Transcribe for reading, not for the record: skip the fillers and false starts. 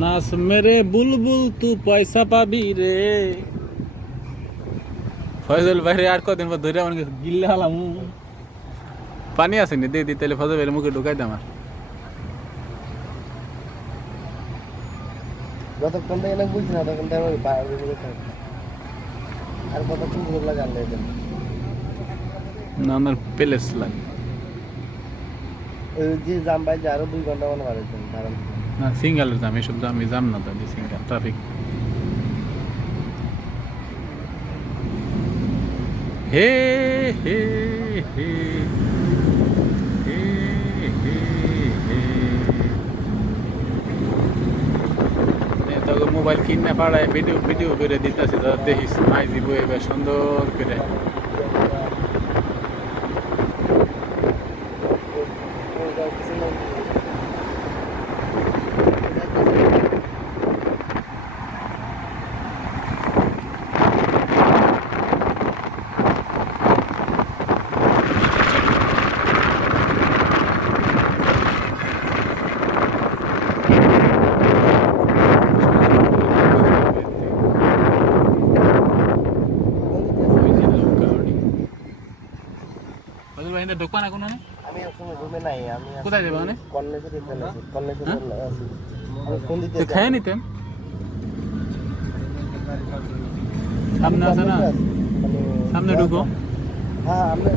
নাচ মেরে বুলবুল তু পয়সা পাবি রে। ফয়জল ভাইরে আর কদিন পর ধরে আমাকে গিল্লে হালাম। পানি আসেনি দিয়ে দিই তাহলে ফজল ভাইয়ের মুখে ঢুকাই দাম। আর যতক্ষণ থেকে না বুঝছি না তখন থেকে আর কত সুন্দর লাগে আনলে না আমার প্যালেস লাগে ওই যে জাম বাইছে আরো 2 ঘন্টা মনে বাড়াইছেন কারণ না সিঙ্গেলের দাম এসব দামই যাম না তাহলে সিঙ্গেল ট্রাফিক হে হে হে হে হে হে তোকে মোবাইল কিনে পাড়ায় ভিডিও ভিডিও করে দিতেছি তো দেখিস মাইজি বই সুন্দর করে ঢোকা না কোনো আমি এখন রুমে নাই আমি কোথায় যাবে মানে কর্নেশ্বরে চলে আছি কর্নেশ্বরে আছি আমি ফোন দিতে খেয়ে নিতেন সামনে আছে না সামনে ঢুকো হ্যাঁ আমরা